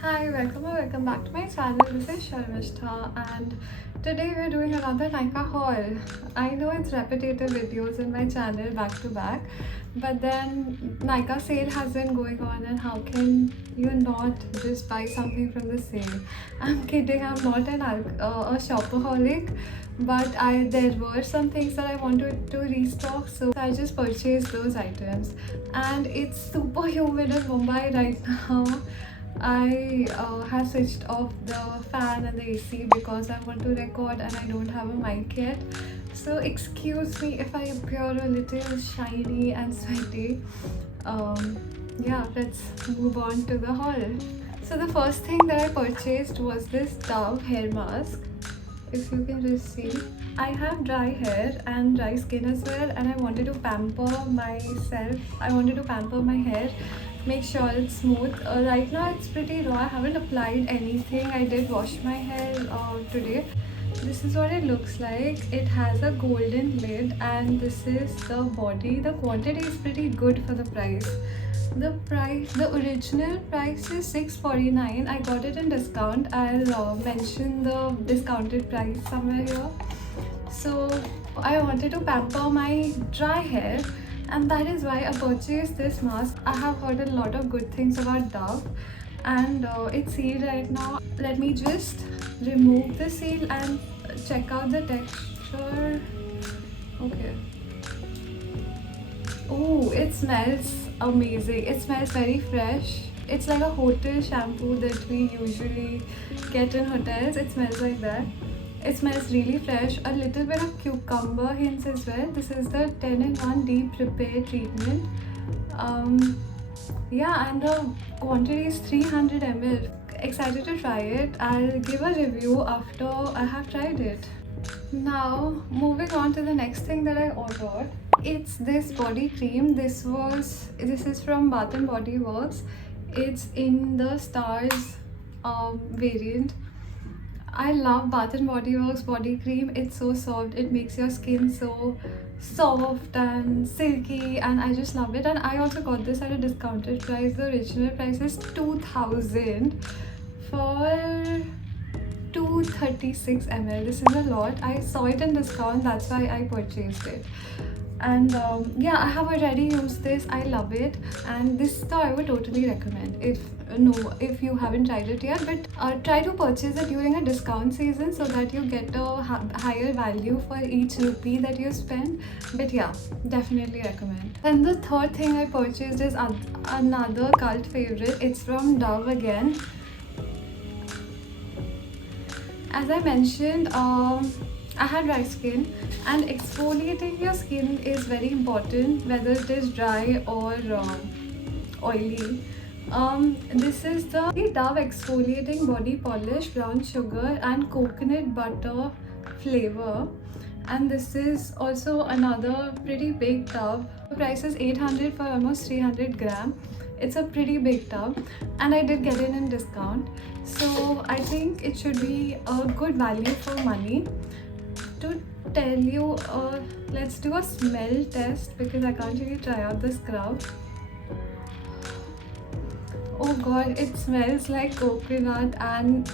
Hi, welcome or welcome back to my channel. This is Sharmishta and today we're doing another Nykaa haul. I know it's repetitive videos in my channel back to back, but then Nykaa sale has been going on and how can you not just buy something from the sale? I'm kidding, I'm not a shopaholic, but there were some things that I wanted to restock, so I just purchased those items. And it's super humid in Mumbai right now. I have switched off the fan and the AC because I want to record and I don't have a mic yet. So excuse me if I appear a little shiny and sweaty. Yeah, let's move on to the haul. So the first thing that I purchased was this Dove hair mask. If you can just see, I have dry hair and dry skin as well, and I wanted to pamper myself. I wanted to pamper my hair, make sure it's smooth. Right now it's pretty raw. I haven't applied anything. I did wash my hair today. This is what it looks like. It has a golden lid and this is the body. The quantity is pretty good for the price. The original price is $6.49. I got it in discount. I'll mention the discounted price somewhere here. So I wanted to pamper my dry hair and that is why I purchased this mask. I have heard a lot of good things about Dove and it's sealed right now. Let me just remove the seal and check out the texture. Okay. Oh, it smells amazing. It smells very fresh. It's like a hotel shampoo that we usually get in hotels. It smells like that. It smells really fresh. A little bit of cucumber hints as well. This is the 10-in-1 Deep Repair Treatment. Yeah, and the quantity is 300 ml. Excited to try it. I'll give a review after I have tried it. Now, moving on to the next thing that I ordered. It's this body cream. This is from Bath and Body Works. It's in the Stars variant. I love Bath and Body Works body cream. It's so soft. It makes your skin so soft and silky and I just love it. And I also got this at a discounted price. The original price is 2000 for 236 ml. This is a lot. I saw it in discount, that's why I purchased it. And yeah, I have already used this. I love it and this though I would totally recommend if you haven't tried it yet, but try to purchase it during a discount season so that you get a higher value for each rupee that you spend. But yeah, definitely recommend. And the third thing I purchased is another cult favorite. It's from Dove again. As I mentioned, I had dry skin and exfoliating your skin is very important, whether it is dry or oily. This is the Dove Exfoliating Body Polish Brown Sugar and Coconut Butter flavor, and this is also another pretty big tub. The price is 800 for almost 300 gram. It's a pretty big tub and I did get it in discount, so I think it should be a good value for money. To tell you, let's do a smell test because I can't really try out the scrub. Oh god, it smells like coconut and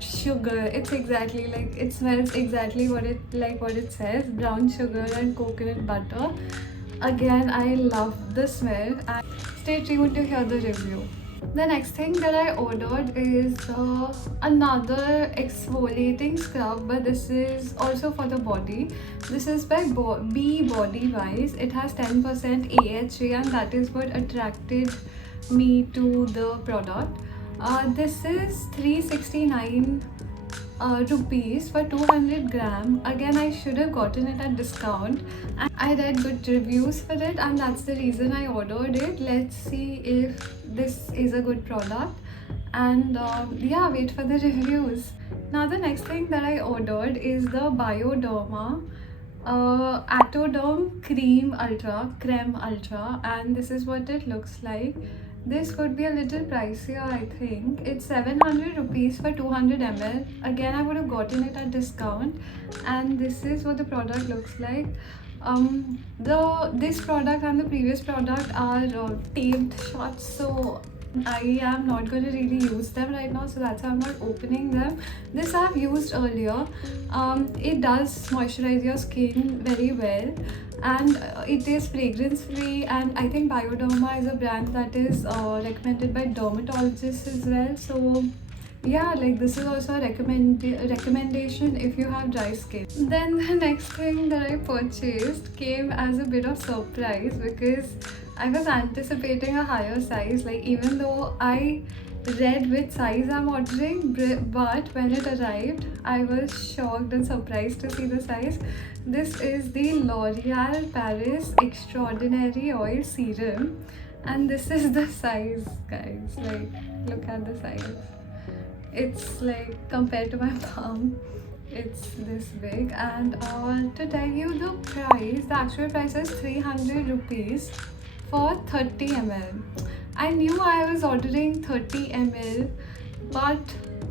sugar. It's exactly like, it smells exactly what it says, brown sugar and coconut butter. Again, I love the smell and stay tuned to hear the review. The next thing that I ordered is another exfoliating scrub, but this is also for the body. This is by Be Body Wise. It has 10% AHA and that is what attracted me to the product. This is 369 rupees for 200 gram. Again, I should have gotten it at discount and I read good reviews for it and that's the reason I ordered it. Let's see if this is a good product and yeah, wait for the reviews. Now the next thing that I ordered is the Bioderma Atoderm Creme Ultra, and this is what it looks like. This could be a little pricier, I think. It's 700 rupees for 200 ml. Again, I would have gotten it at discount. And this is what the product looks like. This product and the previous product are taped shots, so I am not going to really use them right now, so that's why I'm not opening them. This I've used earlier. It does moisturize your skin very well, and it is fragrance free, and I think Bioderma is a brand that is recommended by dermatologists as well. So yeah, like this is also a recommendation if you have dry skin. Then the next thing that I purchased came as a bit of surprise because I was anticipating a higher size, like even though I read which size I'm ordering, but when it arrived I was shocked and surprised to see the size. This is the L'Oreal Paris Extraordinary Oil Serum, and this is the size, guys. Like, look at the size. It's like, compared to my palm, it's this big. And to tell you the price, the actual price is 300 rupees for 30 ml. I knew I was ordering 30 ml, but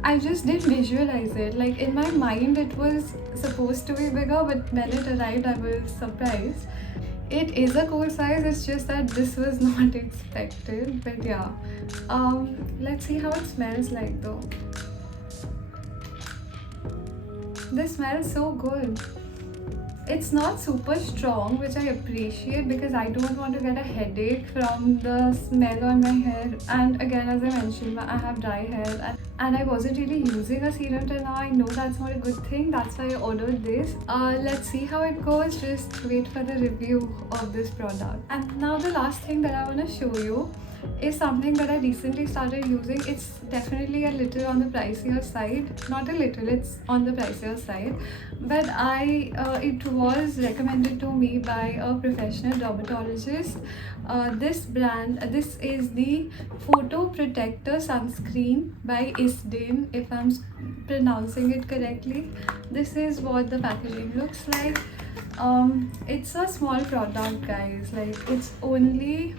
I just didn't visualize it. Like, in my mind it was supposed to be bigger, but when it arrived I was surprised. It is a cool size, it's just that this was not expected. But yeah, let's see how it smells like though. This smells so good. It's not super strong, which I appreciate because I don't want to get a headache from the smell on my hair. And again, as I mentioned, I have dry hair and I wasn't really using a serum till now. I know that's not a good thing. That's why I ordered this. Let's see how it goes. Just wait for the review of this product. And now the last thing that I want to show you is something that I recently started using. It's definitely a little on the pricier side. Not a little, it's on the pricier side. But it was recommended to me by a professional dermatologist. This is the Photo Protector Sunscreen by Isdin, if I'm pronouncing it correctly. This is what the packaging looks like. It's a small product, guys. Like, it's only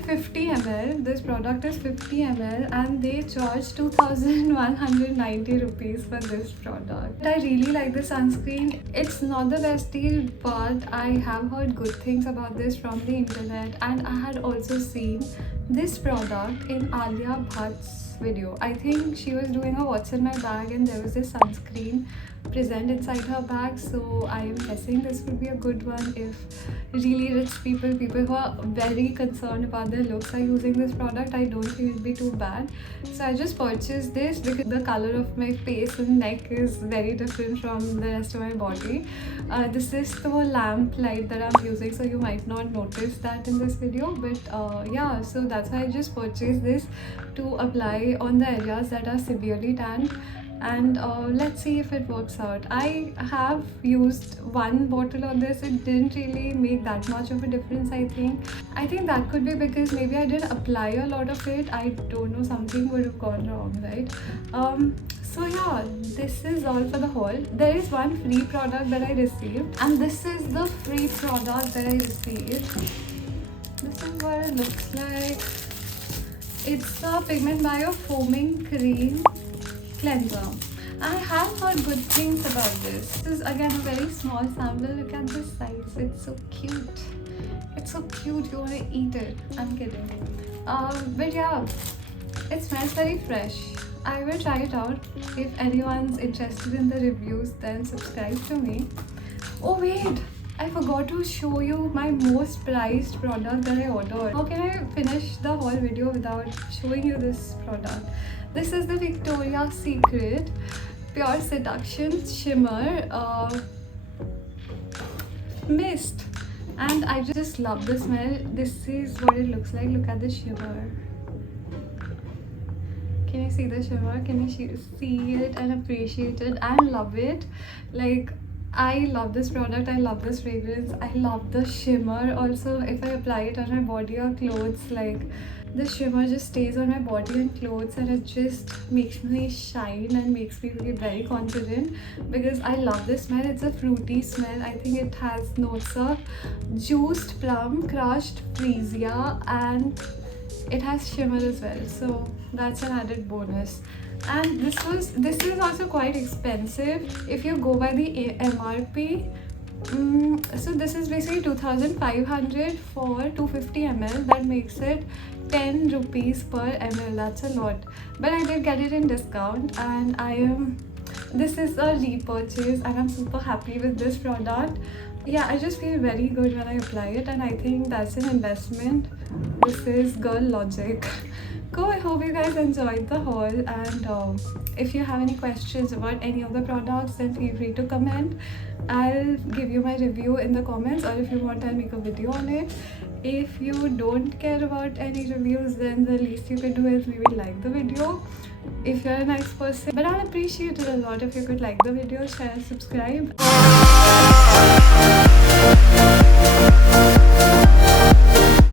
50 ml. This product is 50 ml and they charge 2,190 rupees for this product. I really like the sunscreen. It's not the best deal, but I have heard good things about this from the internet, and I had also seen this product in Alia Bhatt's video. I think she was doing a what's in my bag and there was this sunscreen present inside her bag, so I am guessing this would be a good one if really rich people who are very concerned about their looks are using this product. I don't think it'd be too bad. So I just purchased this because the color of my face and neck is very different from the rest of my body. This is the lamp light that I'm using, so you might not notice that in this video, but yeah, so that's why I just purchased this to apply on the areas that are severely tanned. And let's see if it works out. I have used one bottle of this. It didn't really make that much of a difference. I think that could be because maybe I didn't apply a lot of it. I don't know, something would have gone wrong, right? So yeah, this is all for the haul. There is one free product that I received, and this is the free product that I received. This is what it looks like. It's a Pigment Bio Foaming Cream Cleanser. I have heard good things about this. This is again a very small sample. Look at this size. It's so cute. It's so cute. You want to eat it. I'm kidding. But yeah, it smells very fresh. I will try it out. If anyone's interested in the reviews, then subscribe to me. Oh wait, I forgot to show you my most prized product that I ordered. How can I finish the whole video without showing you this product? This is the Victoria's Secret Pure Seduction Shimmer Mist, and I just love the smell. This is what it looks like. Look at the shimmer. Can you see the shimmer? Can you see it and appreciate it and love it? Like, I love this product. I love this fragrance. I love the shimmer also. If I apply it on my body or clothes, like, the shimmer just stays on my body and clothes, and it just makes me shine and makes me feel very confident because I love this smell. It's a fruity smell. I think it has notes of juiced plum, crushed freesia, and it has shimmer as well, so that's an added bonus. And this is also quite expensive. If you go by the MRP, So this is basically 2500 for 250 ml. That makes it 10 rupees per ml. That's a lot, but I did get it in discount, and this is a repurchase, and I'm super happy with this product. Yeah, I just feel very good when I apply it, and I think that's an investment. This is Girl Logic. Cool, I hope you guys enjoyed the haul, and if you have any questions about any of the products, then feel free to comment. I'll give you my review in the comments, or if you want, I'll make a video on it. If you don't care about any reviews, then the least you could do is maybe like the video if you're a nice person. But I'll appreciate it a lot if you could like the video, share, subscribe.